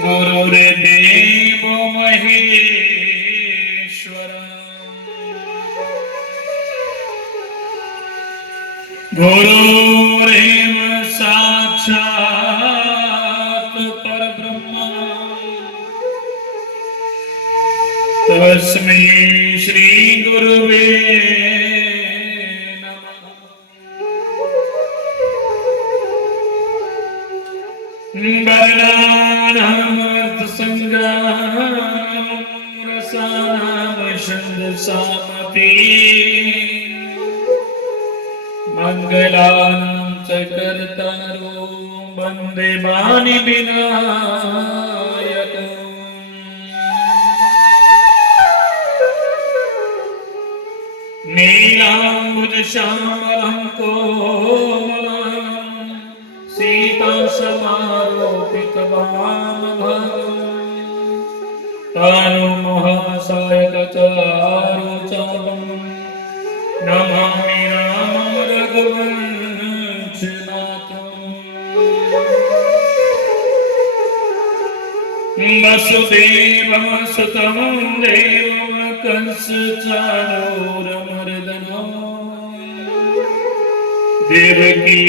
गुरुर्देवो महेश्वर गुरुरेव साक्षात् परब्रह्म तस्मै श्री गुरुवे वर्णानामर्थ संग्राम रसानाम छन्दसामपि मंगलानां च कर्तारो वन्दे वाणि विनायकम् नीलाम्बुजश्यामलं कोमलं सीतासमारोपितवामभागम् तानुमहासायकचारुचापं नमामि रामं रघुवंशनाथम् वसुदेवं सुतं देवं कंसचाणूरमर्दनं देवकी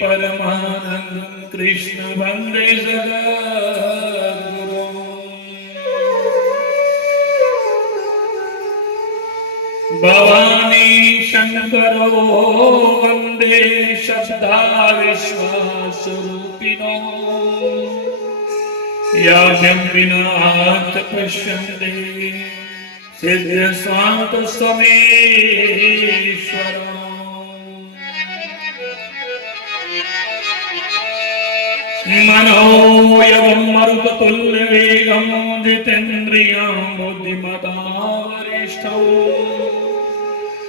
परमानन्दं कृष्ण वन्दे जगद्गुरुम् भवानी शङ्करो वन्दे शब्दाविश्वासरूपिणो याम्यं विनाथ पश्यन्ते सिद्धस्वान्तस्तमेश्वरम् मनोयवं मरुततुल्यवेगं जितेन्द्रियं बुद्धिमतां वरिष्ठं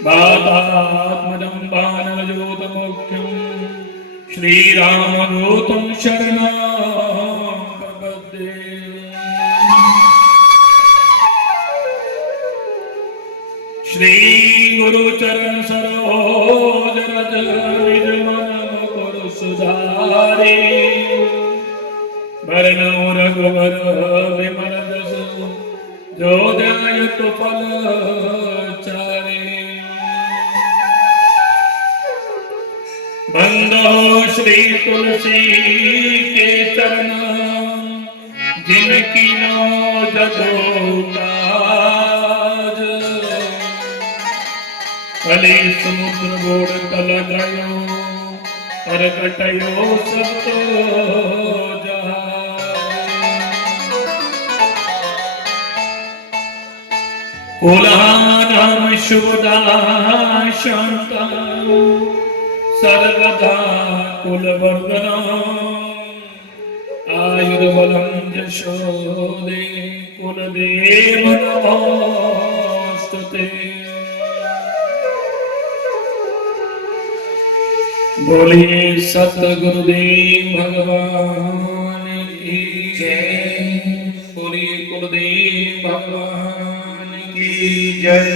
वातात्मजं वानरजोतमुख्यं श्रीरामदूतं शरणं प्रपद्ये। श्रीगुरुचरण सरोज रज निज मन मुकुर सुधारे वरणो रघुवर विमल जस जो दायक फल चारे बंदो श्री तुलसी के चरण जिनकी नो जगो काज कली समुद्र गोड़ तल गयो और कटयो सब कुलानां शुभदा शान्ता सर्वदा कुलवर्धनम् आयुर्बलं यशोदे कुलदेव नमोस्तुते। बोलिए सतगुरुदेव भगवान की जय। बोलिए गुरुदेव भगवान की जय।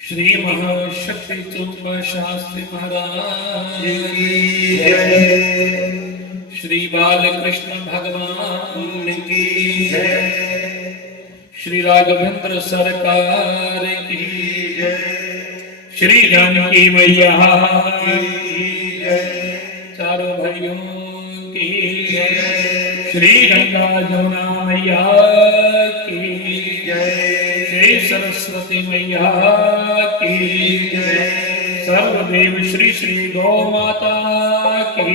श्री महाशक्ति चुंब शास्त्री महाराज की जय। श्री बालकृष्ण भगवान की जय। श्री राघवेंद्र सरकार की जय। श्री जानकी मैया की जय। चारों भाइयों की जय। श्री गंगा जमुना मैया की जय। श्री सरस्वती मैया की जय। सर्वदेव श्री श्री गौ माता की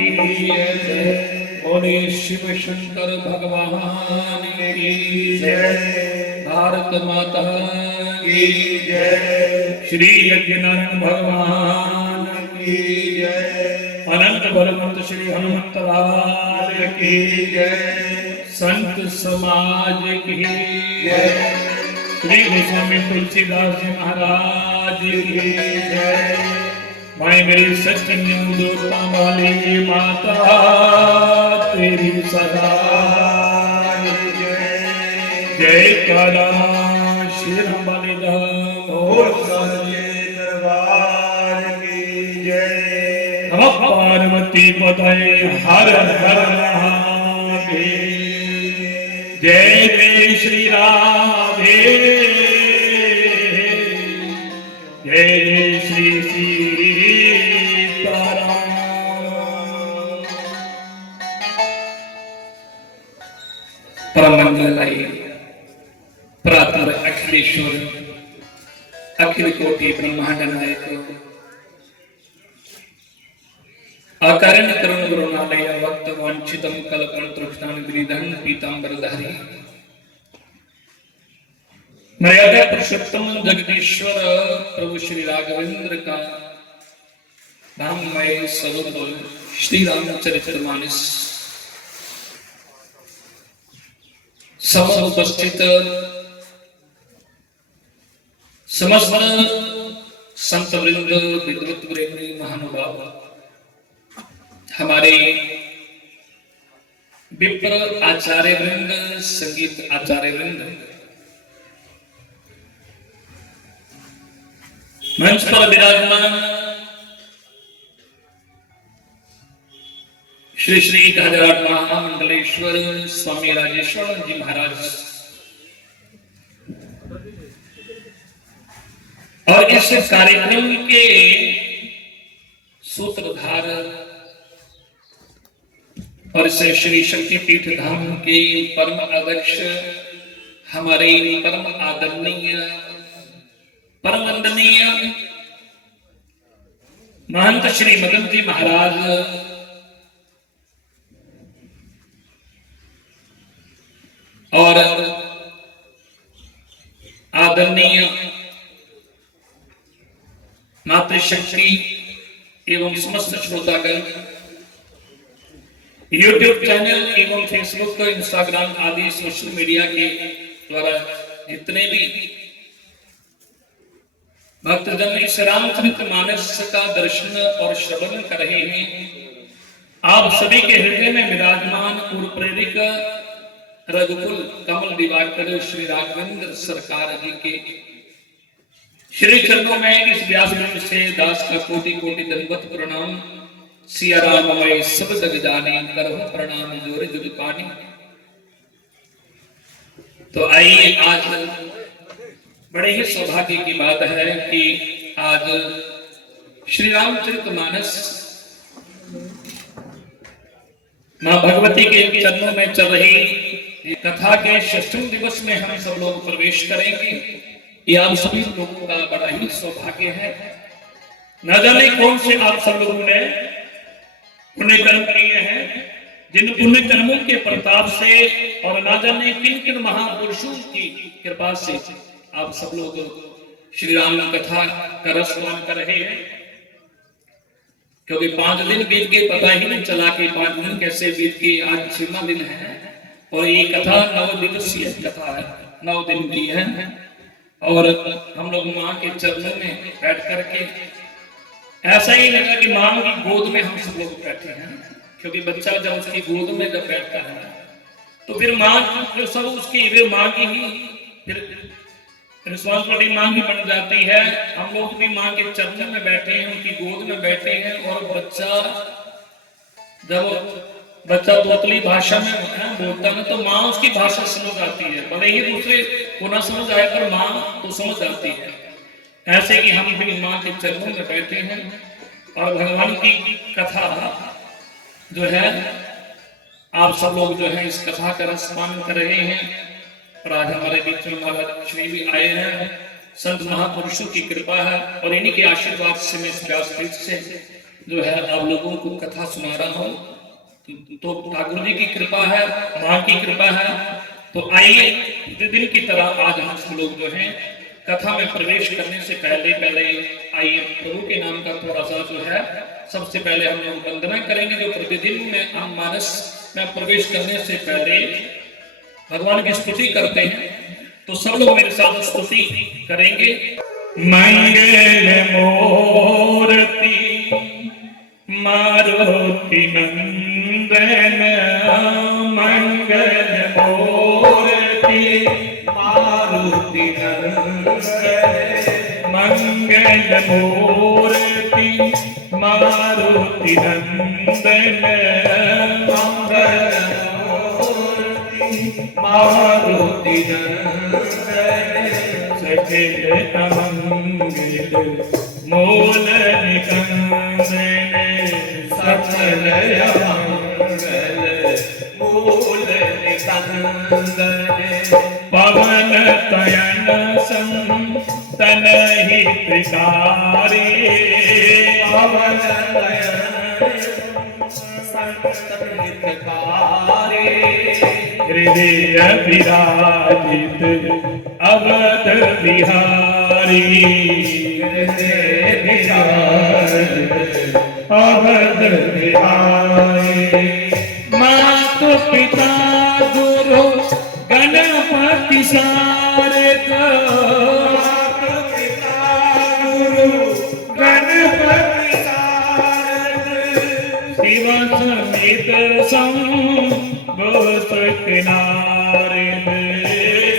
जय। बोले शिव शंकर भगवान की जय। भारत माता की जय। श्री यज्ञनाथ भगवान की जय। अनंत बलवंत श्री हनुमंत लाल की जय। संत समाज की जय। श्री गोस्वामी तुलसीदास जी महाराज की जय। माए मेरी सच्चिन्यू दोता वाली माता तेरी सदा जय। जय काला श्री वाली और सच्चे दरबार की जय। नमः पार्वती पतये हर हर महादेव। जय जय श्री राधे। जय जय श्री सीताराम। परम मंगलमयी प्रातः अखिलेश्वर अखिल कोटि ब्रह्मांड नायक आकारण करुण गुरुनालय वक्त वांछितम कल्पन तृष्णान गिरिधन पीतांबरधारी मर्यादा पुरुषोत्तम जगदीश्वर प्रभु श्री राघवेंद्र का राममय स्वरूप श्री रामचरितमानस समस्त उपस्थित समस्त संत वृंद विद्वत वृंद महानुभाव हमारे विप्र आचार्य वृंद संगीत आचार्य वृंद मंच पर विराजमान श्री श्री 1008 महामंडलेश्वर स्वामी राजेश्वर जी महाराज और इस कार्यक्रम के सूत्रधार और इसे श्री शक्तिपीठ धाम के परम अध्यक्ष हमारे परम आदरणीय परम वंदनीय महंत श्री मदन जी महाराज और आदरणीय मातृशक्ति एवं समस्त श्रोतागण यूट्यूब चैनल एवं फेसबुक इंस्टाग्राम आदि सोशल मीडिया के द्वारा जितने भी भक्तजन इस रामचरितमानस का दर्शन और श्रवण कर रहे हैं, आप सभी के हृदय में विराजमान पूर्व प्रेरिक रघुकुल कमल दिवाकर श्री राघवेंद्र सरकार जी के श्री चरणों में इस व्यास से दास का कोटि कोटि दंडवत प्रणाम। सिया राममय सब जग जाने करहु प्रणाम जोर जुग पानी। तो आइए, आज बड़े ही सौभाग्य की बात है कि आज श्री रामचरितमानस मां भगवती के चरणों में चल रही कथा के 6वें दिवस में हम सब लोग प्रवेश करेंगे। ये आप सभी लोगों का बड़ा ही सौभाग्य है। न जाने कौन से आप सब लोगों ने पुण्य कर्म किए हैं, जिन पुण्य कर्मों के प्रताप से और न जाने किन किन महापुरुषों की कृपा से आप सब लोग श्री राम कथा का रसपान कर रहे हैं। क्योंकि 5 दिन बीत के पता ही नहीं चला कि 5 दिन कैसे बीत के आज 6वां दिन है और ये कथा 9 दिवसीय कथा है, 9 दिन की है। और हम लोग माँ के चरणों में बैठ करके ऐसा ही लगा कि माँ की गोद में हम सब लोग बैठे हैं। क्योंकि बच्चा जब उसकी गोद में जब बैठता है तो फिर माँ जो सब उसकी फिर माँ की ही फिर रिस्पॉन्सिबिलिटी माँ की बन जाती है। हम लोग भी माँ के चरणों में बैठे हैं, उनकी गोद में बैठे हैं। और बच्चा तोतली भाषा में बोलता है तो माँ उसकी भाषा समझ आती है, भले ही दूसरे को ना समझ आए पर माँ तो समझ आती है। ऐसे कि हम भी माँ के चरणों में बैठे हैं और भगवान की कथा जो है आप सब लोग जो है इस कथा का रसपान कर रहे हैं। और आज हमारे बीच में महाराज श्री भी आए हैं। संत महापुरुषों की कृपा है और इन्हीं के आशीर्वाद से मैं इस व्यासपीठ से जो है आप लोगों को कथा सुना रहा हूँ। तो ठाकुर जी की कृपा है, माँ की कृपा है। तो आइए प्रतिदिन की तरह आज हम सब लोग जो हैं कथा में प्रवेश करने से पहले आइए प्रभु के नाम का थोड़ा सा जो है सबसे पहले हम लोग वंदना करेंगे। जो प्रतिदिन में हम मानस में प्रवेश करने से पहले भगवान की स्तुति करते हैं, तो सब लोग मेरे साथ स्तुति करेंगे। मंगल मूर्ति मारुति नंदन, मंगल मूर्ति मारुति नंदन, मंगल मूर्ति मारुति नंदन, मंगल मूर्ति मारुति नंदन, सकल अमंगल मूल निकंदन, सकल अमंगल मूल निकंदन, पवन तयन संतन हितकारी, पवन तयन संतन हितकारी, हृदय विराजित अवध बिहारी, हृदय विराजित अवध बिहारी, मातु पिता गुरु गणपति सारद, मातु पिता गुरु गणपति सारद, शिव समेत शंभु सुखनारद,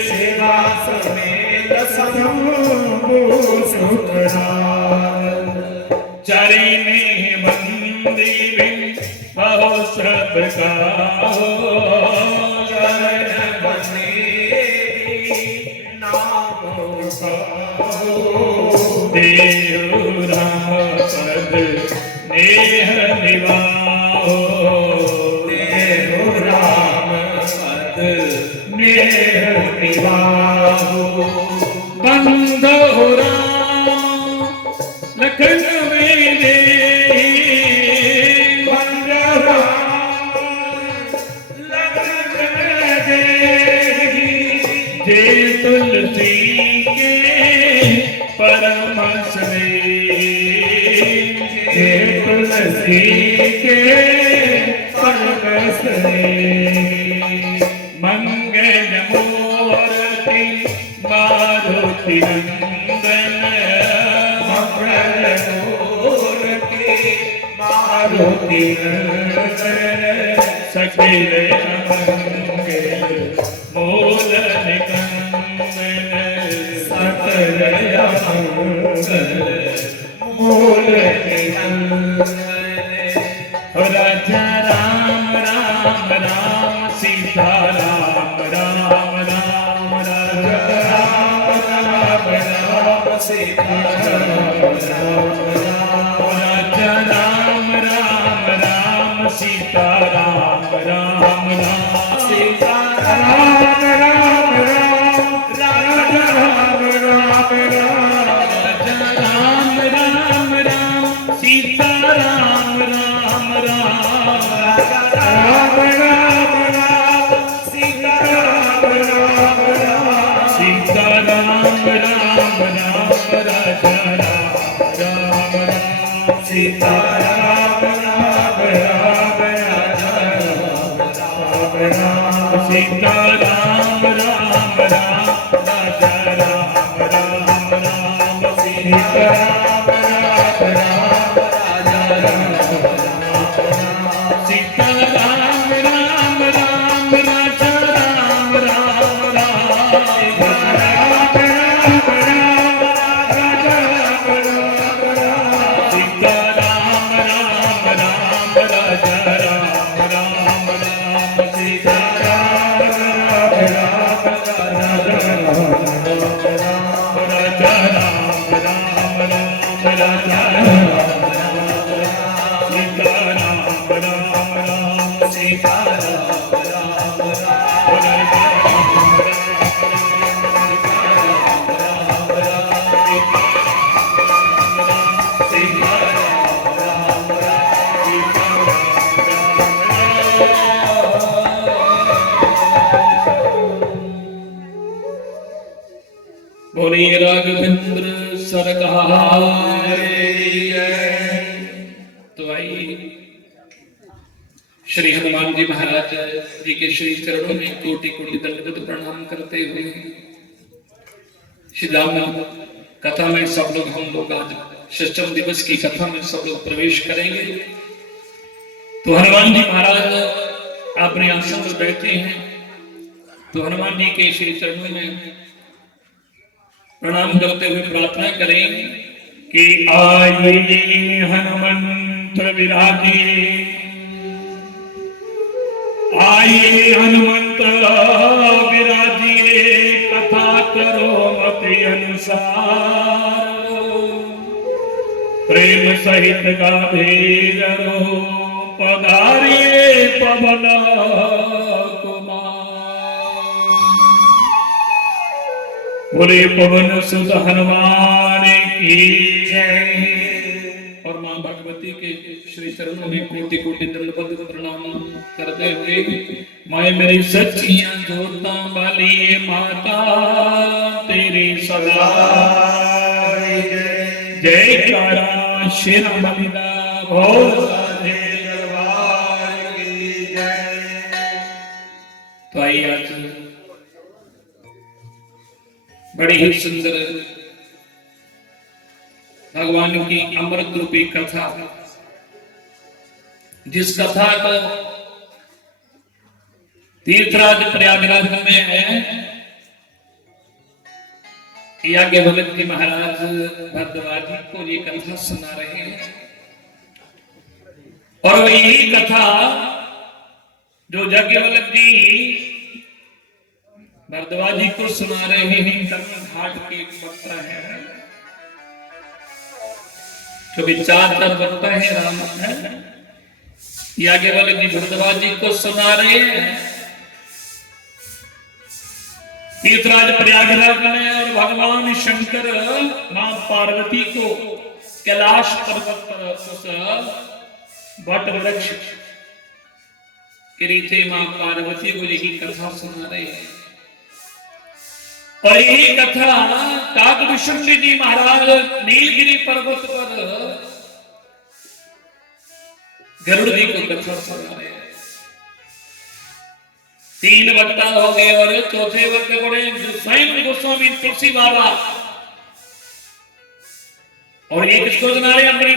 शिव समेत शंभु सुखनारद, चरणे वंदी बहु सब गाओ, चरण वंदी नाम गाओ, देव राम पद नेह निवाओ, देव राम पद नेह निवाओ, बंधो राम लखन मेरे, जय तुलसी के परम स्नेह, जय तुलसी के परम स्नेह, मंगल मूर्ति मारुति नंदन, मंगल मूर्ति मारुति नंदन, सकल अमंगल मूल निकंदन, सकल अमंगल मूल निकंदन, राजा राम राम राम सीता राम राम राम, राजा राम राम राम सीता राम राम राम, राजा राम राम राम सीता राम राम राम, सीता राम राम राम, राजा राम राम राम, राजा राम राम राम सीता राम राम राम, राजा राम राम राम सीता राम राम राम, सीता राम राम राम, राजा राम राम राम, सीता राम राम राम, राजा राम राम, सीता राम राम राम, राजा राम राम राम, सीता राम राम राम, राजा राम राम, सीता राम राम राम, राजा राम राम राम, सीता राम राम राम, राजा राम राम, सीता राम राम राम, राजा राम राम राम, सीता राम राम राम, तो आइए श्री हनुमान जी महाराज जी के श्री चरणों में कोटि कोटि दंडवत प्रणाम करते हुए श्री राम कथा में सब लोग हम लोग आज षष्ठम दिवस की कथा में सब लोग प्रवेश करेंगे। तो हनुमान जी महाराज अपने आसन पर बैठे हैं, तो हनुमान जी के श्री चरणों में प्रणाम करते हुए प्रार्थना करें कि आइए हनुमंत विराजिए, आइए हनुमंत विराजिए, कथा करो मति अनुसार, प्रेम सहित गाभे गरो, पधारिए पवन बोले पवन सुत हनुमान की जय। और मां भगवती के श्री चरणों में कोटि कोटि दंडवत प्रणाम करते हुए माए मेरी सच्चियां जोता वाली माता तेरी सदा जय कारा शेर मलिदा भोर दरबार की जय। तो आइए आज बड़ी ही सुंदर भगवान की अमृत रूपी कथा, जिस कथा को तीर्थराज प्रयागराज में है, याज्ञवल्क्य जी महाराज भरद्वाज जी को ये कथा सुना रहे हैं। और यही कथा जो याज्ञवल्क्य जी भरद्वाज जी को सुना रहे हैं, कर्म घाट के एक वक्ता है, क्योंकि चार तब वक्ता है राम है। याज्ञवल्क्य जी भरद्वाज जी को सुना रहे हैं तीर्थराज प्रयागराज में, और भगवान शंकर मां पार्वती को कैलाश पर्वत पर उस वट वृक्ष के नीचे मां पार्वती को यही कथा सुना रहे हैं। और यही कथा काकभूषण जी महाराज नीलगिरी पर्वत पर गरुड़ जी को कथा सुना रहे हैं। तीन वक्ता हो गए और चौथे वक्ता बड़े स्वयं गोस्वामी तुलसी बाबा, और ये किसको सुना रहे हैं? अपनी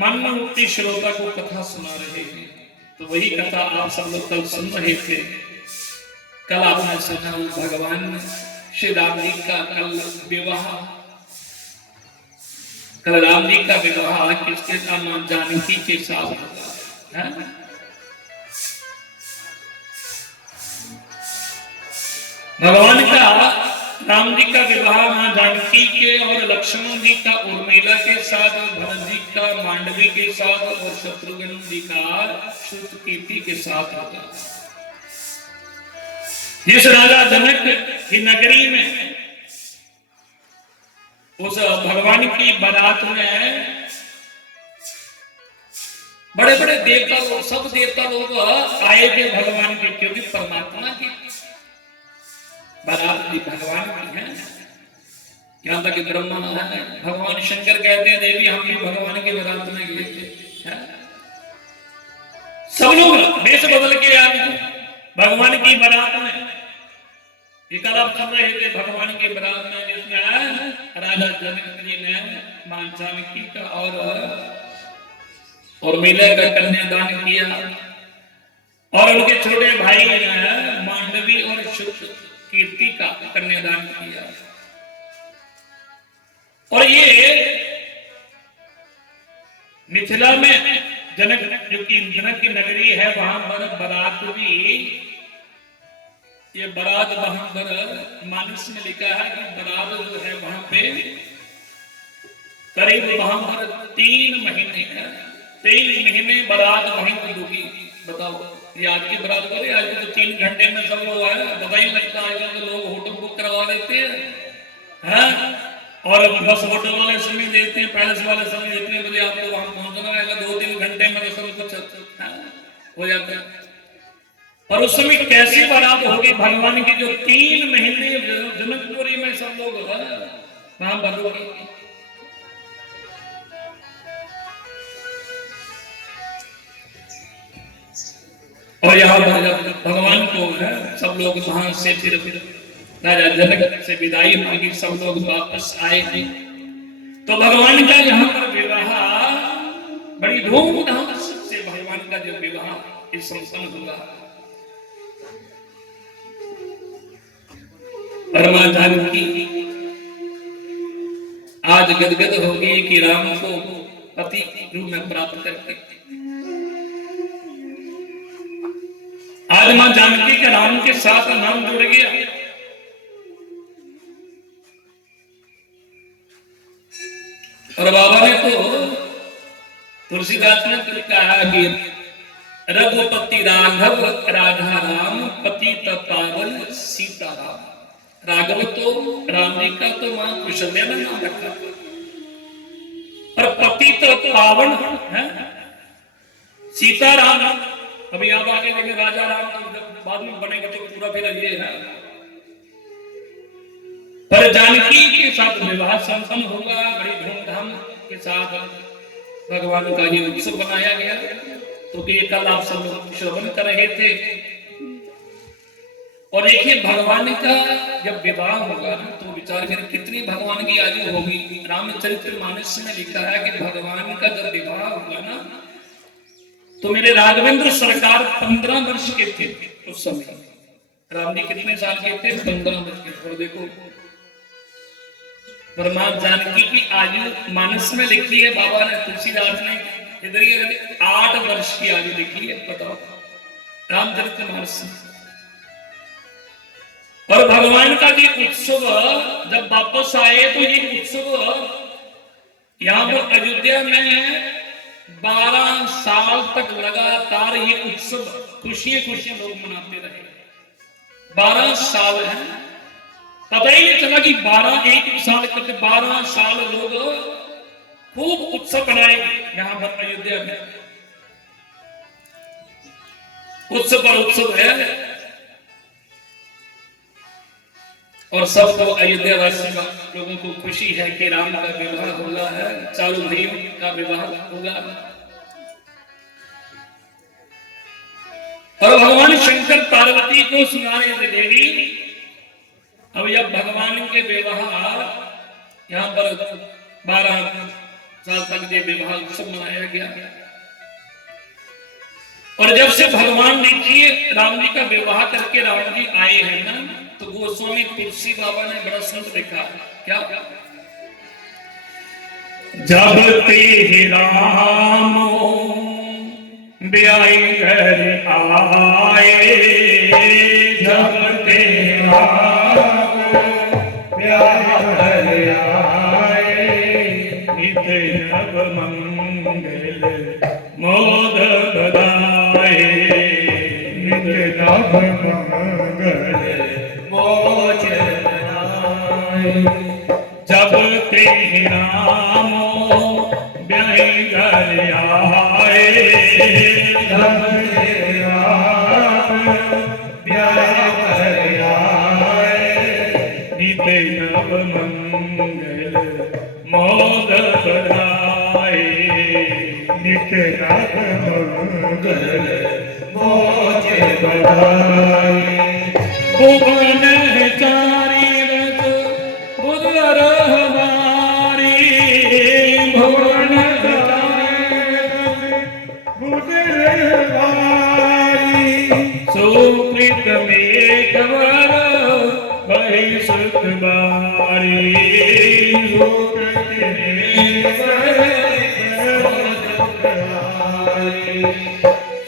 मन मुक्ति श्रोता को कथा सुना रहे हैं। तो वही कथा आप सब लोग कल सुन रहे थे। कल आपने सुना भगवान श्री राम जी का कल विवाह, कल राम जी का विवाह किसके साथ? जानकी के साथ है। भगवान का राम जी का विवाह मां जानकी के और लक्ष्मण जी का उर्मिला के साथ, भरत जी का मांडवी के साथ, और शत्रुघ्न जी का श्रुतकीर्ति के साथ होता। जिस राजा जनक की नगरी में उस भगवान की बारात में बड़े बड़े देवता लोग, सब देवता लोग आए थे भगवान के, क्योंकि परमात्मा की बारात भी भगवान की है। यहां तक ब्रह्मा है, भगवान शंकर कहते हैं देवी हम भी भगवान की बारात में गए थे। सब लोग वेश बदल के आए भगवान की बारात में। ये कल आप सुन रहे थे भगवान की बारात में, जिसमें राजा जनक जी ने मां जानकी का और मिले का कन्यादान किया, और उनके छोटे भाई ने मांडवी और कीर्ति का कन्यादान किया। और ये मिथिला में जनक, जो कि जनक की नगरी है, वहां पर बारात भी, ये बारात वहां पर मानस में लिखा है कि बारात जो है वहां पे करीब वहां पर 3 महीने है, 3 महीने बारात वहीं पर रुकी। बताओ, ये आज की बारात करे, आज तो 3 घंटे में सब लोग आए, पता ही लगता है कि लोग होटल बुक करवा लेते हैं, और बस होटल वाले समय देते हैं, पैलेस वाले समय देते हैं, बजे आपको वहां पहुंचना है, 2-3 घंटे में सब कुछ हो जाता है। और उस समय कैसी बारात होगी भगवान की, जो 3 महीने जनकपुरी में सब लोग वहां बदल। और यहाँ पर जब भगवान को सब लोग वहां से फिर राजा जनक से विदाई मांगी, सब लोग वापस आए, तो भगवान का यहाँ पर विवाह बड़ी धूमधाम से भगवान का जो विवाह इस संपन्न हुआ। और मां जानकी आज गदगद हो गई कि राम को पति रूप में प्राप्त करके। आज मां जानकी के राम के साथ नाम जुड़ गया। और बाबा ने तो तुलसीदास ने तो कहा कि रघुपति राघव राधा राम पतित पावन सीता राम। राघव तो राम जी का तो मां कुशल्या ने नाम रखा, और पतित पावन है सीता राम। अभी आप आगे देखें राजा राम तो बाद में बनेंगे तो पूरा फिर ये है। पर जानकी के साथ विवाह संपन्न होगा बड़ी धूमधाम के साथ। भगवान का ये उत्सव बनाया गया। तो ये कल आप सब लोग श्रवण कर रहे थे। और देखिए भगवान का जब विवाह होगा ना तो विचार करें कितनी भगवान की आयु होगी। रामचरितमानस में लिखा है कि भगवान का जब विवाह होगा ना तो मेरे राघवेंद्र सरकार 15 वर्ष के थे उस समय। राम जी कितने साल के थे? 15 वर्ष के। और देखो मां जानकी की आयु मानस में लिखी है बाबा ने, तुलसीदास ने इधर 8 वर्ष की आयु लिखी है। बताओ रामचरितमानस। और भगवान का ये उत्सव जब वापस आए तो ये उत्सव यहाँ पर अयोध्या में 12 साल तक लगातार ये उत्सव खुशियां खुशियां लोग मनाते रहे। 12 साल है, पता ही नहीं चला कि 12 एक साल करते 12 साल लोग खूब उत्सव मनाए यहाँ पर अयोध्या में। उत्सव पर उत्सव है। और सबको अयोध्या वासी लोगों को खुशी है कि राम का विवाह होगा है, चारों भाइयों का विवाह होगा। और भगवान शंकर पार्वती को सुनाए देवी। अब जब भगवान के विवाह यहाँ पर 12 साल तक ये विवाह उत्सव मनाया गया। और जब से भगवान देखिए राम जी का विवाह करके राम जी आए हैं ना तो गोस्वामी तुलसी बाबा ने बड़ा संत लिखा क्या? जब ते राम ब्याह घर आए, जब ते राम ब्याह घर आए, नित नव मंगल मोद बधाए, नित नव मंगल मोच बनाए। जब ते राम ब्याह घर आए, जब ते राम ब्याह घर आए, नित नव मंगल मोद बधाए, नित नव मंगल मोच बधाए। भुवन चारी रस बुधर हमारी, भुवन चारी रस बुधर हमारी, सुकृत में कवर भई सुख बारी, सुकृत में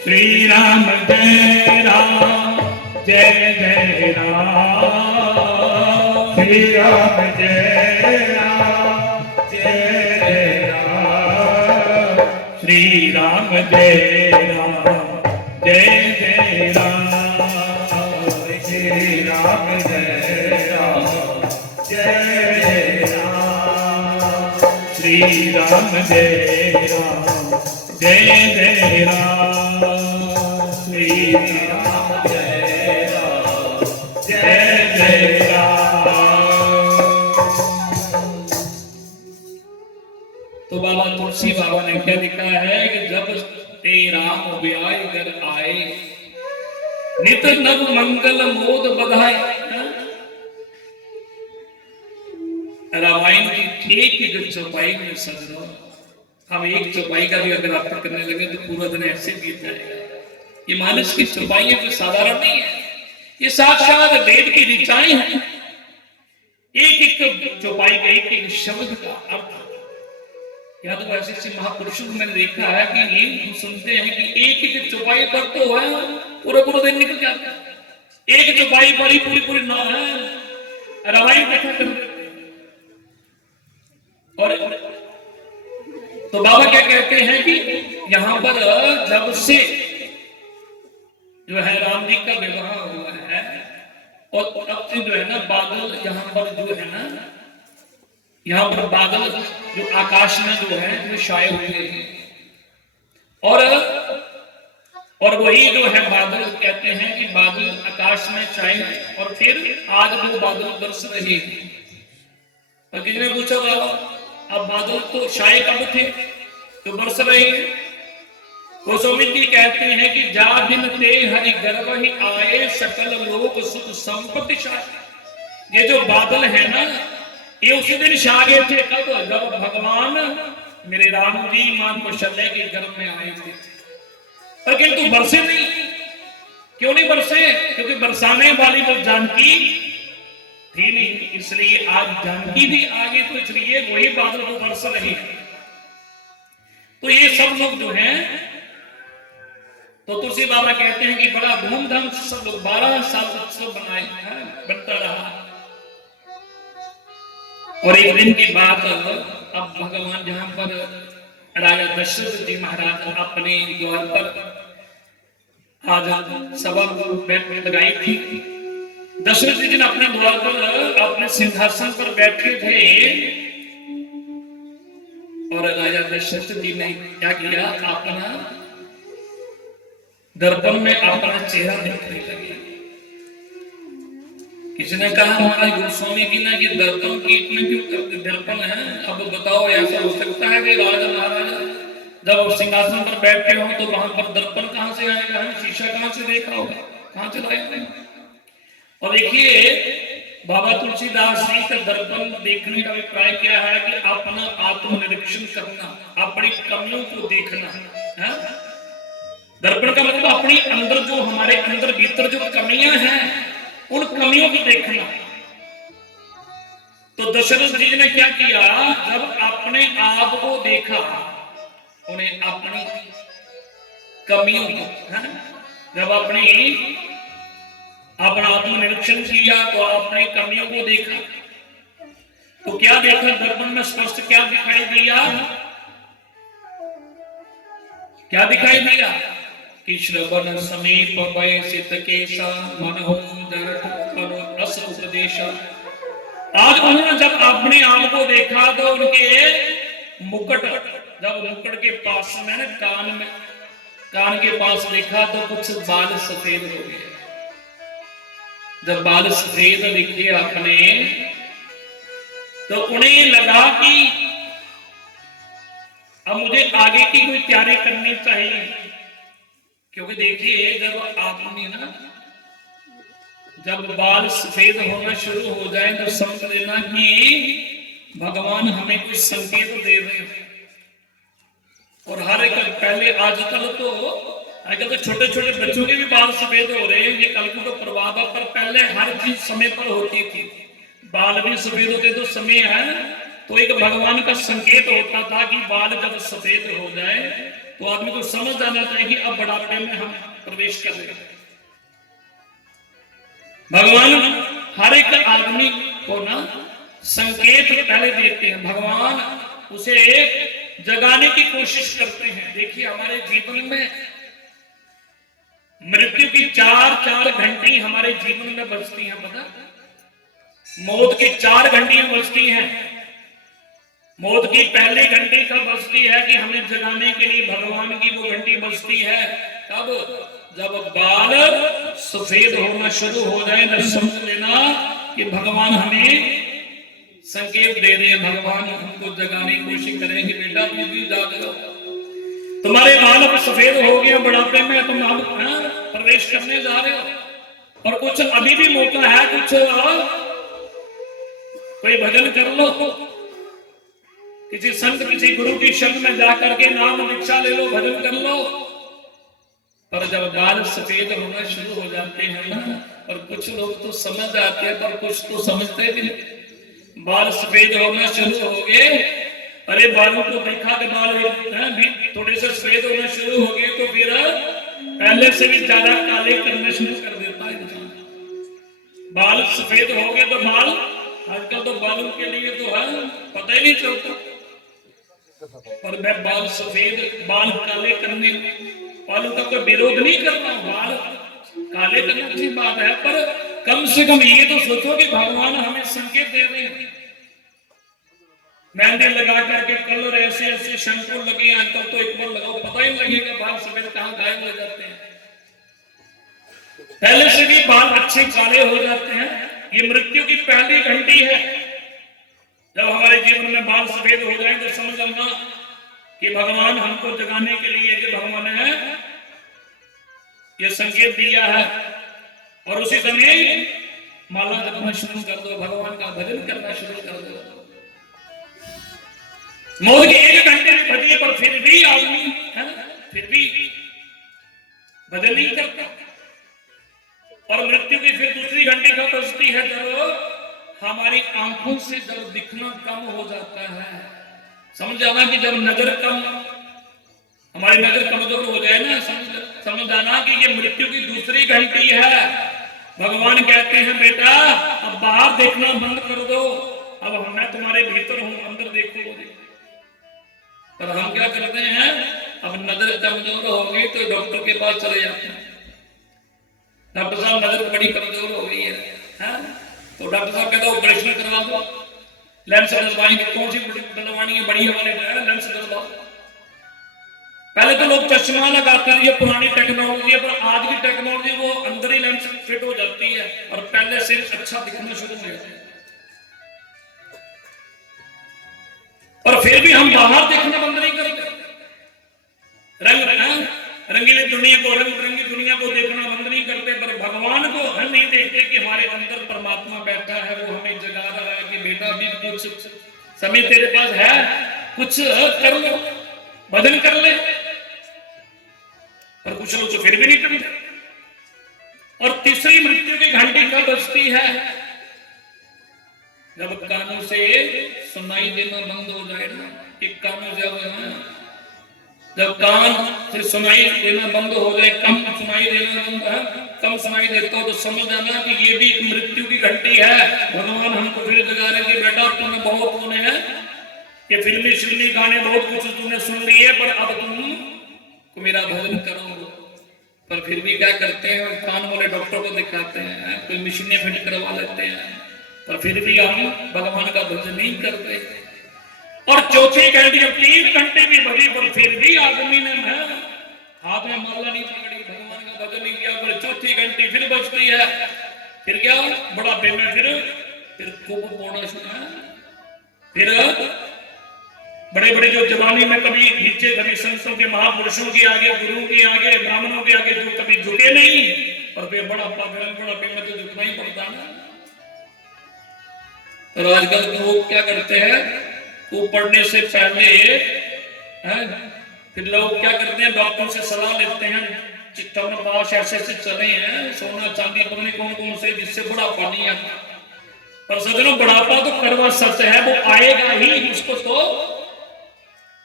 श्री राम जय राम जय जय राम, श्री राम जय राम जय जय राम, श्री राम जय राम जय जय राम, श्री राम जय राम जय जय राम, श्री राम जय राम जय जय राम, श्री राम जय राम जय जय राम। तो बाबा तुलसी बाबा ने क्या लिखा है कि जब ते राम ब्याह घर आए, नित नव मंगल मोद बधाई। रामायण की एक एक चौपाई में समझो, हम एक चौपाई का भी अगर अर्थ करने लगे तो पूरा दिन ऐसे बीत जाएगा। ये मानस की चौपाई कोई साधारण नहीं है, ये साक्षात वेद की ऋचाएं हैं। एक एक चौपाई का एक एक शब्द का अर्थ, या तो ऐसे ऐसे महापुरुषों को मैंने देखा है कि ये हम सुनते हैं कि एक एक चौपाई पर तो है पूरा पूरा दिन निकल जाता है, एक चौपाई पर ही पूरी पूरी रामायण कथा कर देते। और तो बाबा क्या कहते हैं कि यहां पर जब से जो है राम जी का विवाह हुआ है, और अब से जो है ना बादल यहाँ पर जो है ना, यहाँ पर बादल जो आकाश में जो है वो छाए हुए हैं, और वही जो है बादल कहते हैं कि बादल आकाश में छाए, और फिर आज वो बादल बरस रहे हैं। तो किसी ने पूछा बाबा अब बादल तो छाए कब थे तो बरस रहे हैं? गोस्वामी जी कहते हैं कि जा दिन ते हरि गर्भ ही आए सकल लोक सुख संपत्ति छाए। ये जो बादल है ना ये उसी दिन छा गए थे, कब? जब भगवान मेरे राम जी मां कौशल्या के गर्भ में आए थे। पर किंतु बरसे नहीं। क्यों नहीं बरसे? क्योंकि बरसाने वाली जो जानकी थी नहीं, इसलिए आज जानकी भी आगे, तो इसलिए वही बादल को बरस रहे हैं। तो ये सब लोग जो हैं, तो तुलसी बाबा कहते हैं कि बड़ा धूमधाम से सब लोग 12 साल उत्सव बनाए, बनता रहा। और एक दिन की बात, अब भगवान जहां पर राजा दशरथ जी महाराज अपने द्वार पर आज सभा बैठ लगाई थी। दशरथ जी ने अपने द्वार पर अपने सिंहासन पर बैठे थे, और राजा दशरथ जी ने क्या किया, अपना दर्पण में अपना चेहरा देखने लगे। किसी ने कहा महाराज गोस्वामी जी ने कि दर्पण की इतने क्यों दर्पण है? अब बताओ ऐसा हो सकता है कि राजा महाराजा जब सिंहासन पर बैठे हो तो वहां पर दर्पण कहां से आएगा? शीशा कहां से देखा होगा? कहां से लाएगा? और देखिए बाबा तुलसीदास जी का दर्पण देखने का अभिप्राय क्या है कि अपना आत्मनिरीक्षण करना, अपनी कमियों को देखना है। दर्पण का मतलब अपनी अंदर जो हमारे अंदर भीतर जो कमियां हैं उन कमियों को देखना। तो दशरथ जी ने क्या किया, जब अपने आप को देखा, उन्हें अपनी कमियों को, जब अपना आत्मनिरीक्षण किया तो अपनी कमियों को देखा, तो क्या देखा दर्पण में? स्पष्ट क्या दिखाई दिया? क्या दिखाई दिया कि श्रवण समीप वयसित केशा मनहु दरठ करो रस उपदेशा। आज उन्होंने जब अपने आप को देखा तो उनके मुकुट, जब मुकुट के पास में कान के पास देखा तो कुछ बाल सफेद हो गए। जब बाल सफेद दिखे अपने, तो उन्हें लगा कि अब मुझे आगे की कोई तैयारी करनी चाहिए। क्योंकि देखिए जब आपने ना, जब बाल सफेद होना शुरू हो जाए तो समझ लेना कि भगवान हमें कुछ संकेत दे रहे हैं। और हर एक पहले आजकल तो छोटे छोटे बच्चों के भी बाल सफेद हो रहे हैं, ये कल को प्रभाव है। पर पहले हर चीज समय पर होती थी, बाल भी सफेद होते तो समय है, तो एक भगवान का संकेत होता था कि बाल जब सफेद हो जाए तो आदमी को समझ जाना चाहिए कि अब बुढ़ापे में हम प्रवेश कर रहे हैं। भगवान हर एक आदमी को ना संकेत पहले देते हैं, भगवान उसे जगाने की कोशिश करते हैं। देखिए हमारे जीवन में मृत्यु की 4 घंटी हमारे जीवन में बजती हैं, पता? मौत की 4 घंटियां बजती हैं। मौत की पहली घंटी कब बजती है कि हमें जगाने के लिए भगवान की वो घंटी बजती है। कब? जब बाल सफेद होना शुरू हो जाए तो समझ लेना कि भगवान हमें संकेत दे रहे हैं, भगवान हमको जगाने की कोशिश करें कि बेटा तू भी जाग जाओ, तुम्हारे बाल अब सफेद हो गए बुढ़ापे में, तुम अब प्रवेश प्रवेश करने जा रहे हो और कुछ अभी भी मौका है, कुछ कोई भजन कर लो, किसी संत किसी गुरु की शरण में जाकर के नाम दीक्षा ले लो, भजन कर लो। पर जब बाल सफेद होना शुरू हो जाते हैं ना, और कुछ लोग तो समझ जाते हैं पर कुछ तो समझते भी नहीं। बाल सफेद होना शुरू हो गए, अरे बालों को देखा कि बाल भी थोड़े से सफेद होना शुरू हो गए तो फिर पहले से भी ज्यादा काले करने शुरू कर देता है इंसान। बाल सफेद हो गए तो बाल, आजकल तो बालों के लिए तो है पता ही नहीं चलता। पर मैं बाल सफेद बाल काले करने बालों का कोई विरोध नहीं करता, बाल काले करना अच्छी बात है, पर कम से कम ये तो सोचो कि भगवान हमें संकेत दे रहे हैं। मेहंदी लगा करके कलर ऐसे ऐसे शैम्पू लगे, आजकल तो एक बार लगाओ पता ही नहीं लगेगा बाल सफेद कहां गायब हो जाते हैं। पहले से भी बाल अच्छे काले हो जाते हैं। ये मृत्यु की पहली घंटी है। जब हमारे जीवन में बाल सफेद हो जाए तो समझ लेना कि भगवान हमको जगाने के लिए, कि भगवान है ये संकेत दिया है। और उसी समय माला जपना शुरू कर दो, भगवान का भजन करना शुरू कर दो। मौत के 1 घंटे में भजिए पर फिर भी आदमी है फिर भी भजन नहीं करता। और मृत्यु की फिर दूसरी घंटी कब बजती है? जब हमारी आंखों से जब दिखना कम हो जाता है। समझ जाना कि जब नजर कम, हमारी नजर कमजोर हो जाए ना, समझ जाना कि ये मृत्यु की दूसरी घंटी है। भगवान कहते हैं बेटा अब बाहर देखना बंद कर दो, अब मैं तुम्हारे भीतर हूं, अंदर देखो। पर हम क्या करते हैं, अब नजर कमजोर हो गई तो डॉक्टर के पास चले जाते हैं। डॉक्टर साहब नजर बड़ी कमजोर हो गई है? तो डॉक्टर साहब कहते हैं ऑपरेशन करवा दो, लेंस डलवाएंगे। कौन सी डलवानी है? बड़ी वाले लेंस डलवाओ। पहले तो लोग चश्मा लगाते हैं, ये पुरानी टेक्नोलॉजी है, पर आज की टेक्नोलॉजी वो अंदर ही लेंस फिट हो जाती है और पहले से अच्छा दिखना शुरू हो जाता है। और फिर भी हम बाहर देखना बंद नहीं करते। रंगीली दुनिया को, रंग बिरंगी दुनिया को देखना बंद नहीं करते, पर भगवान को हम नहीं देखते कि हमारे अंदर परमात्मा बैठा है, वो हमें जगा रहा है कि बेटा भी कुछ समय तेरे पास है, कुछ कर लो, भजन कर ले। पर कुछ लोग तो फिर भी नहीं करते। और तीसरी मृत्यु की घंटी कब बजती है? जब कानों से सुनाई देना बंद हो जाए ना। एक कानों जब कान से सुनाई देना बंद हो जाए, कम सुनाई देना बंद है, कम सुनाई देता हो तो समझ जाना कि ये भी एक मृत्यु की घंटी है। भगवान हमको फिर जगा रहे कि बेटा तूने बहुत सुने हैं, ये फिल्मी गाने बहुत कुछ तूने सुन लिए, पर अब तुम मेरा भजन करो। पर फिर भी क्या करते हैं, कान वाले डॉक्टर को दिखाते हैं, कोई मशीनें फिट करवा लेते हैं, पर फिर भी हम भगवान का भजन नहीं करते। और चौथी घंटी, जब 3 घंटे भी बजी पर फिर भी आदमी ने हाथ में माला नहीं पकड़ी, भगवान का भजन नहीं किया, पर चौथी घंटी फिर बजती है। फिर क्या, बुढ़ापे में फिर खूब बोलना शुरू, फिर बड़े बड़े जो जवानी में कभी नीचे, कभी संतों के, महापुरुषों के आगे, गुरुओं के आगे, ब्राह्मणों के आगे जो कभी झुके नहीं, और फिर बुढ़ापे में तो झुकना ही पड़ता है। और आजकल लोग क्या करते हैं, वो पढ़ने से पहले फिर लोग क्या करते हैं, डॉक्टर से सलाह लेते हैं, चिट्ठा ऐसे चले हैं, सोना चांदी पता नहीं कौन कौन से, जिससे बुढ़ापा नहीं आता। पर सजनों बुढ़ापा तो करवा सच है, वो आएगा ही,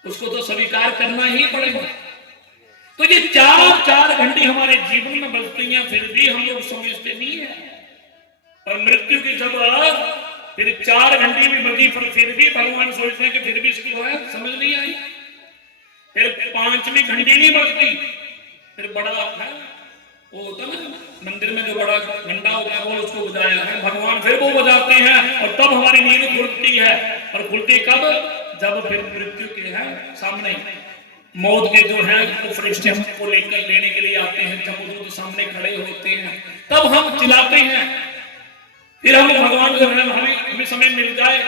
उसको तो स्वीकार करना ही पड़ेगा। तो ये चार घंटी हमारे जीवन में बजती हैं, फिर भी हम लोग समझते नहीं है। और मृत्यु की जब फिर 4 घंटी भी बजी, पर फिर भी भगवान सोचते हैं कि फिर भी इसको है समझ नहीं आई। फिर 5वीं घंटी नहीं बजती, फिर बड़ा है वो होता ना मंदिर में जो बड़ा घंटा होता है, वो उसको बजाया है भगवान, फिर वो बजाते हैं, और तब हमारी नींद खुलती है। और खुलती कब? जब फिर मृत्यु के है सामने मौत के जो है वो फरिश्ते हमको लेकर लेने के लिए आते हैं, जब वो तो सामने खड़े होते हैं, तब हम चिल्लाते हैं। फिर हम भगवान जो है हमें समय मिल जाए,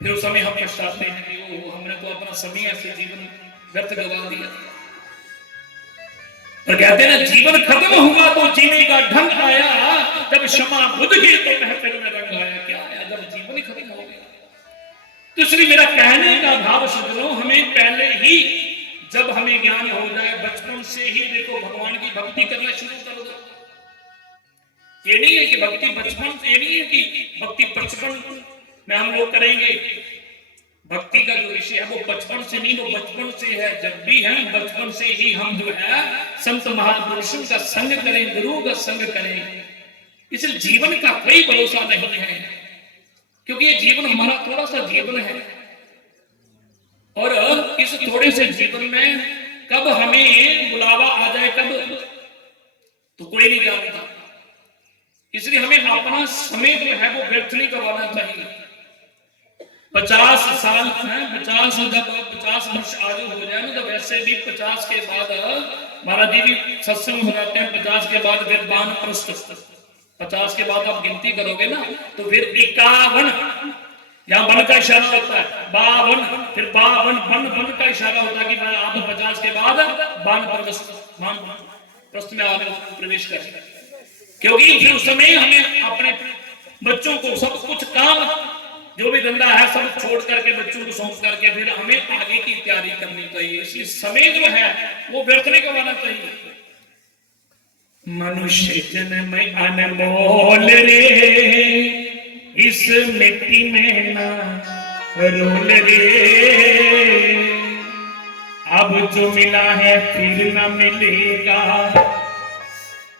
फिर उस समय हम पछताते हैं कि वो हमने तो अपना समय ऐसे जीवन व्यर्थ गवा दिया। और कहते हैं ना, जीवन खत्म हुआ तो जीने का ढंग आया, जब क्षमा बुझ गई तो महफिल में रंग आया। क्या आया? जब जीवन ही खत्म हो गया। तो इसलिए मेरा कहने का भाव सज्जनों, हमें पहले ही जब हमें ज्ञान हो जाए, बचपन से ही देखो भगवान की भक्ति करना शुरू कर दो। ये नहीं है कि भक्ति बचपन, ये नहीं है कि भक्ति बचपन में हम लोग करेंगे। भक्ति का जो विषय है वो बचपन से नहीं, वो बचपन से है। जब भी है बचपन से ही हम जो है संत महापुरुषों का संग करें, गुरु का संग करें। इसलिए जीवन का कोई भरोसा नहीं है, क्योंकि ये जीवन हमारा थोड़ा सा जीवन है, और इस थोड़े से जीवन में कब हमें बुलावा आ जाए, कब, तो कोई नहीं जानता। इसलिए हमें अपना समय जो है वो व्यर्थ नहीं करवाना चाहिए। 50 साल है, 50 जब 50 वर्ष आयु हो जाए ना, तो वैसे भी 50 के बाद महाराज जी भी सत्संग हो जाते हैं। 50 के बाद फिर 52, 50 के बाद आप गिनती करोगे ना तो फिर 51, यहाँ बन का इशारा होता है, 52, फिर 52 बन का इशारा होता है कि मैं आप 50 के बाद 52 प्रश्न में आगे प्रवेश कर, क्योंकि फिर उस समय हमें अपने बच्चों को सब कुछ काम जो भी धंधा है सब छोड़ करके बच्चों को सौंप करके फिर हमें आगे की तैयारी करनी चाहिए। इसलिए समय जो है वो व्यर्थ नहीं करवाना चाहिए। मनुष्य जन्म अनमोल रे, इस मिट्टी में ना रोल रे, अब जो मिला है फिर ना मिलेगा,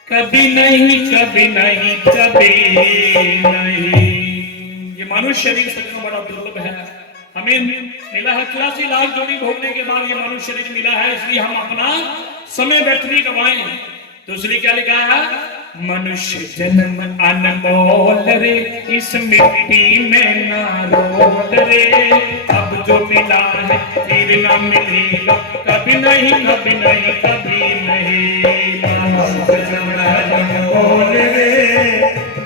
कभी नहीं कभी नहीं कभी नहीं। ये मनुष्य शरीर सच में बड़ा दुर्लभ है। हमें मिला है 83 लाख जोड़ी भोगने के बाद ये मनुष्य शरीर मिला है, इसलिए हम अपना समय व्यर्थ नहीं गवाएं। तो इसलिए क्या लिखा है? मनुष्य जन्म अनमोल रे, इस मिट्टी में ना रोल रे, अब जो मिला है फिर ना मिलेगा, कभी नहीं कभी नहीं कभी नहीं। मनुष्य जन्म अनमोल रे,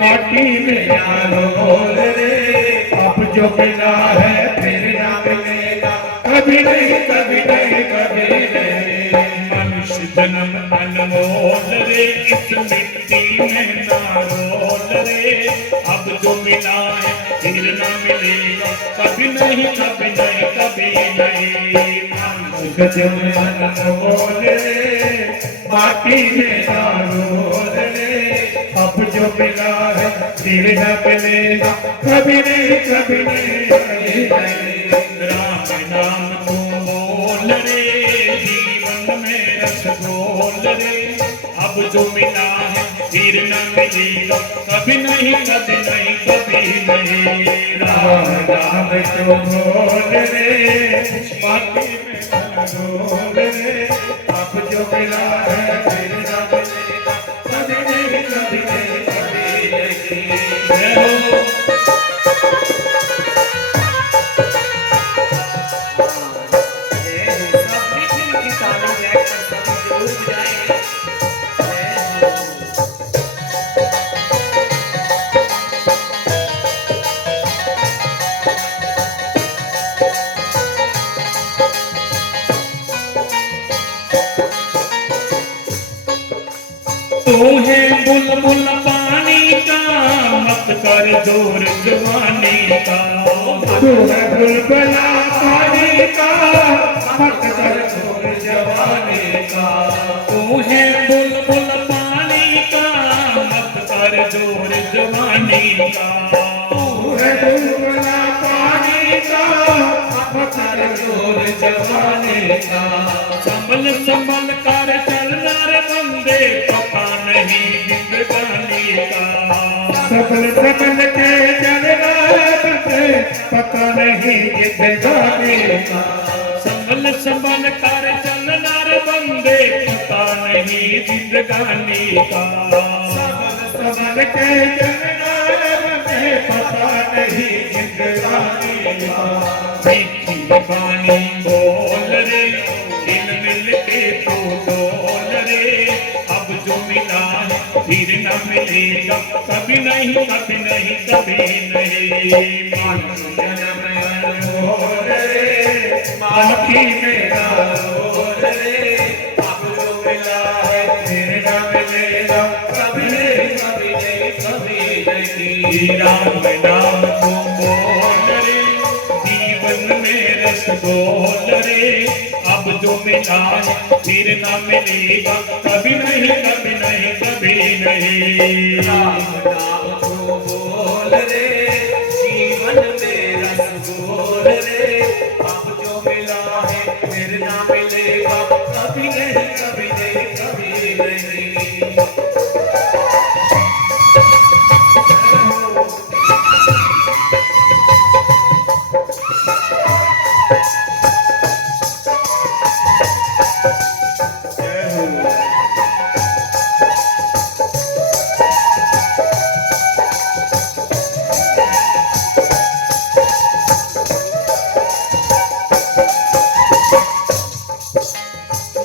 माटी में ना रोल रे, अब जो मिला है फिर ना मिलेगा, कभी नहीं कभी नहीं कभी नहीं। मनुष्य जन्म अनमोल रे, इस मिट्टी में ना रोल रे, अब जो मिला है फिर ना मिलेगा, कभी नहीं कभी नहीं कभी नहीं। मनुष्य जन्म अनमोल रे, माटी में ना रोल रे, अब जो मिला है फिर ना मिलेगा, कभी नहीं कभी नहीं नहीं। राम नाम तू बोल रे, जीवन में रस बोल रे, अब जो मिला है फिर ना मिलेगा, कभी नहीं कभी नहीं कभी नहीं। राम नाम तू बोल रे, माटी में ना रोल रे, अब जो मिला है फिर ना मिलेगा, कभी नहीं कभी नहीं कभी नहीं। तू है बुलबुल पानी का, मत कर जोर जवानी का, तू है बुलबुला पानी का, मत कर जोर जवानी का, तू है बुलबुल पानी का, मत कर जोर जवानी का, तू है बुलबुला पानी का, मत कर जोर जवानी का। संभल संभल कर चलना रे बंदे, पता नहीं जिंदगानी का, संभल संभल के चलना रे बंदे, पता नहीं जिंदगानी का, संभल संभल कर चलना रे बंदे, पता नहीं जिंदगानी का, संभल संभल के चलना रे बंदे, पता नहीं जिंदगानी का। मीठी बानी बोल रे, दिल मिल के तो डोल रे, अब जो मिला है फिर न मिलेगा, कभी नहीं कभी नहीं कभी नहीं। मनुष्य जन्म अनमोल रे, माटी में ना रोल रे, अब जो मिला है राम नाम को बोल रे जीवन में रस बोल रे अब जो मिला है फिर ना मिलेगा कभी नहीं कभी नहीं कभी नहीं। राम नाम को बोल रे जीवन में रस बोल रे अब जो मिला है फिर ना मिलेगा कभी नहीं कभी नहीं कभी नहीं।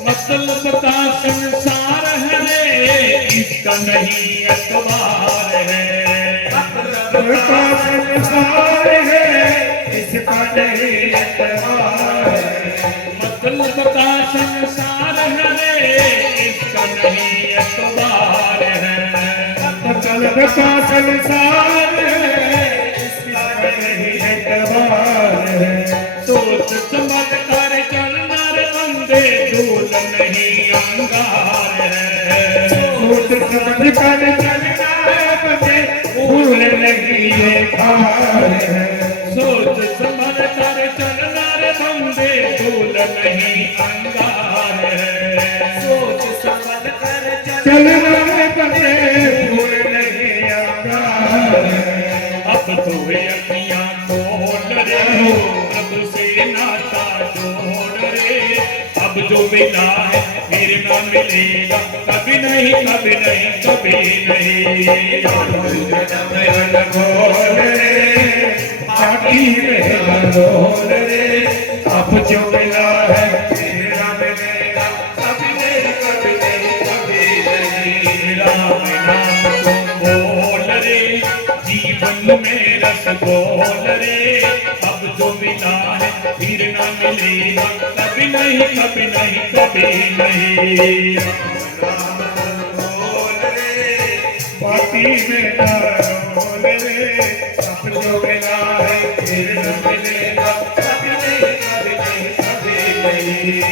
मतलब का संसार है रे इसका नहीं एतबार है। मतलब का संसार है इसका नहीं एतबार है। मतलब का संसार है रे इसका नहीं एतबार है। मतलब का संसार है इसका नहीं एतबार है। सोच समझ कर चलना रे बंदे धूल नहीं अंगार है। सोच समझ कर चलना है बंदे धूल नहीं अंगार है। सोच समझ कर चलना रे बंदे धूल नहीं अंगार है। सोच समझ कर चलना है बंदे धूल नहीं अंगार है। अब तो वे अखियां खोल रे प्रभु से नाता जोड़ रे अब जो मिला है फिर ना मिलेगा कभी नहीं कभी नहीं कभी नहीं। बोल रे पार्टी में बोल रे अब जो मिला है फिर ना मिलेगा कभी नहीं कभी नहीं कभी नहीं। राम नाम को बोल रे जीवन में रस बोल रे अब जो मिला है फिर ना मिलेगा कभी नहीं कभी नहीं कभी नहीं। बोल रे पार्टी में बोल रे अब जो मिला है फिर ना मिलेगा कभी नहीं कभी नहीं कभी नहीं।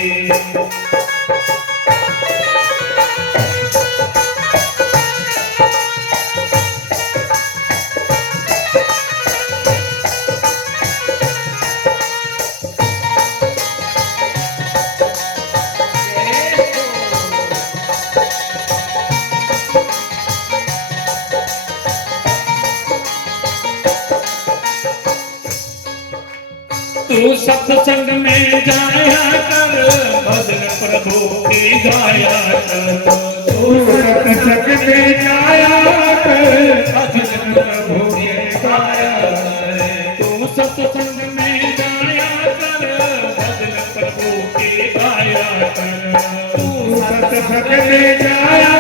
तू सत्संग में जाया कर भजन प्रभु की गाया कर। तू सत्संग में जाया कर भजन प्रभु के गाया कर। तू सत्संग में जाया कर भजन प्रभु की गाया कर। तू सत्संग में जाया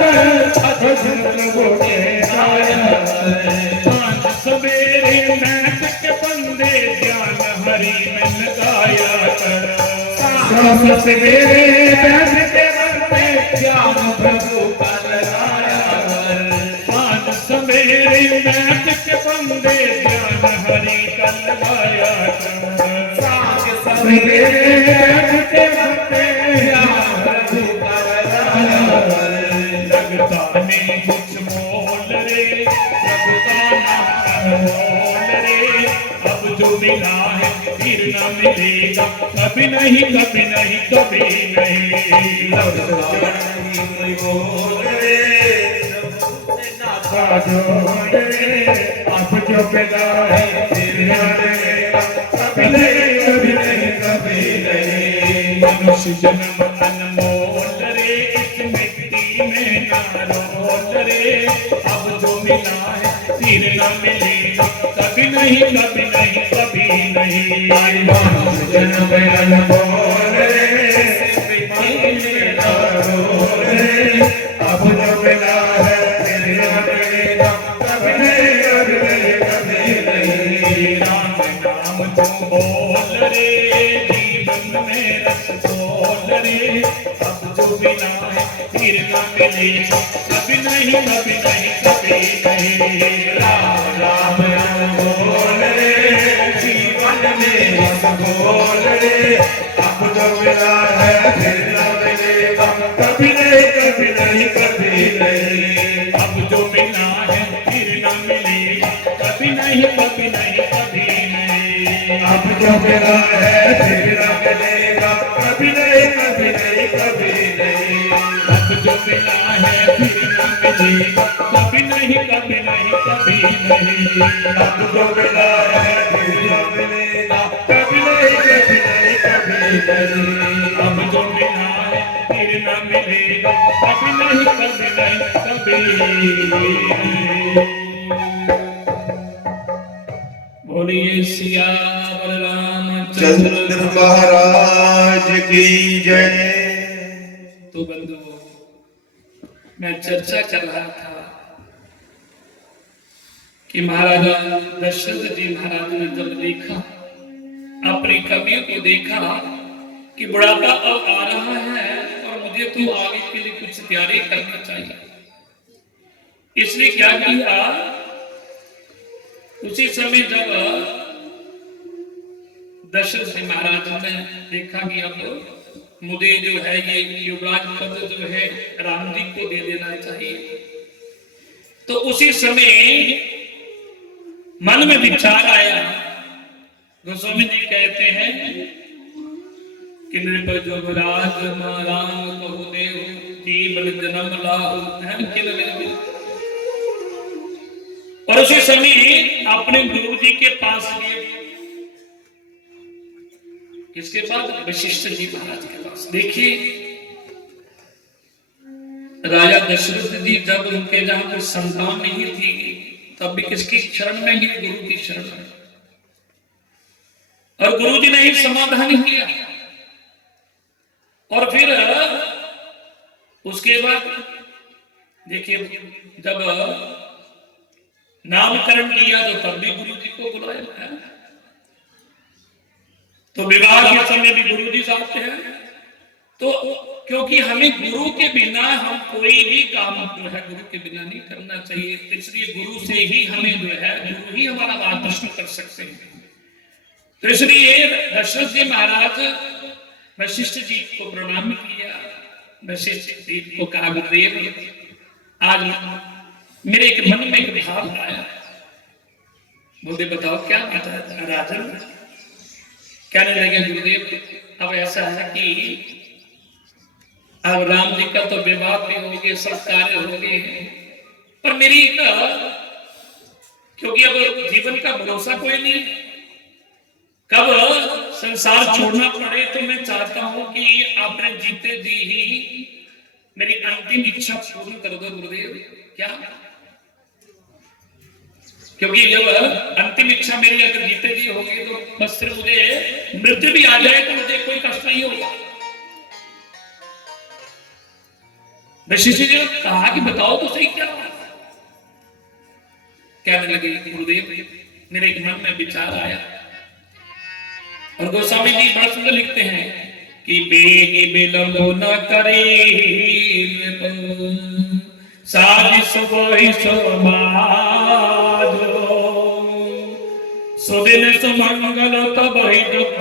कर भजन प्रभु के गाया कर। सांझ सवेरे बैठ के बंदे ध्यान हरि में लगाया कर। सांझ सवेरे बैठ के बंदे ध्यान प्रभु का लगाया कर। सांझ सवेरे बैठ के बंदे ध्यान हरि का लगाया कर। सांझ सवेरे बैठ के बंदे ध्यान प्रभु का लगाया कर। लगता नहीं कुछ मोल रे प्रभु का नाम बोल रे अब जो मिला है फिर न मिलेगा कभी नहीं कभी नहीं कभी नहीं। बोल रे नाता जोड़ रे अब जो मिला है फिर ना मिलेगा कभी नहीं कभी नहीं कभी नहीं। मनुष्य जन्म अनमोल रे इस मिट्टी में ना रोल रे अब जो मिला है फिर न मिलेगा कभी नहीं कभी नहीं कभी नहीं। जन्म अनमोल रे मिट्टी में ना रोल रे अब जो मिला है फिर ना मिलेगा कभी नहीं कभी नहीं कभी नहीं। राम नाम को बोल रे जीवन में रस बोल रे अब जो मिला है फिर न मिलेगा कभी नहीं कभी नहीं कभी नहीं। राम राम राम बोल रे जीवन में बस बोल रे, अब जो मिला है फिर न मिलेगा कभी नहीं कभी नहीं कभी नहीं। अब जो मिला है फिर न मिलेगा कभी नहीं कभी नहीं कभी नहीं। अब जो मिला है फिर न मिलेगा कभी नहीं कभी नहीं कभी नहीं। अब जो मिला है फिर न मिलेगा कभी नहीं कभी नहीं कभी नहीं। अब जो मिला है फिर न मिलेगा कभी नहीं कभी नहीं कभी नहीं। अब जो मिला है फिर न मिलेगा कभी नहीं कभी नहीं कभी। बोलिए सियावर रामचंद्र चंद्र महाराज की जय। तो बंधु मैं चर्चा कर रहा था कि महाराजा दशरथ जी महाराज ने जब देखा, अपनी कमियों को देखा कि बुढ़ापा अब आ रहा है और मुझे तो आगे के लिए कुछ तैयारी करना चाहिए, इसलिए क्या किया, उसी समय जब दशरथ जी महाराज ने देखा कि अब मुझे जो है ये युवराज पद जो है राम जी को दे देना चाहिए, तो उसी समय मन में विचार आया। गोस्वामी जी कहते हैं कि नृप जो राज राम कहु देव जीवन जन्म लाहु अहम किल मिल। और उसी समय अपने गुरु जी के पास गए। किसके पास? वशिष्ठ जी महाराज के पास। देखिए राजा दशरथ जी जब उनके जहां पर संतान नहीं थी तब भी किसकी शरण में गए? गुरु की शरण में। और गुरु जी ने ही समाधान किया। और फिर उसके बाद देखिए जब नामकरण किया तो तब भी गुरु जी को बुलाया, तो विवाह के समय भी गुरु जी साथ हैं। तो क्योंकि हमें गुरु के बिना हम कोई भी काम जो है गुरु के बिना नहीं करना चाहिए, इसलिए गुरु से ही हमें जो है गुरु ही हमारा मार्गदर्शन कर सकते हैं। तो इसलिए दशरथ जी महाराज वशिष्ठ जी को प्रणाम किया। वशिष्ठ जी को कहा गुरुदेव आज मेरे एक मन में एक भाव आया। बोलते बताओ क्या बात है राजन? कहने लगे गुरुदेव अब ऐसा है कि अब राम जी का तो विवाह भी हो गए, सब कार्य हो गए, पर मेरी क्योंकि अब जीवन का भरोसा कोई नहीं, कब संसार छोड़ना पड़े, तो मैं चाहता हूं कि आपने जीते जी ही मेरी अंतिम इच्छा पूर्ण कर दो गुरुदेव। क्या? क्योंकि जब अंतिम इच्छा मेरी अगर जीते जी होगी तो बस सिर्फ मुझे मृत्यु भी आ जाए तो मुझे कोई कष्ट नहीं होगा। वशिष्ठ जी ने कहा कि बताओ तो सही क्या बात। कहने लगे गुरुदेव मेरे एक मन में विचार आया। और गोस्वामी जी बड़ा सुंदर लिखते हैं कि बेगी विलंब न करे साजिश वही समाज सुदिन सुमंगल तब ही दुख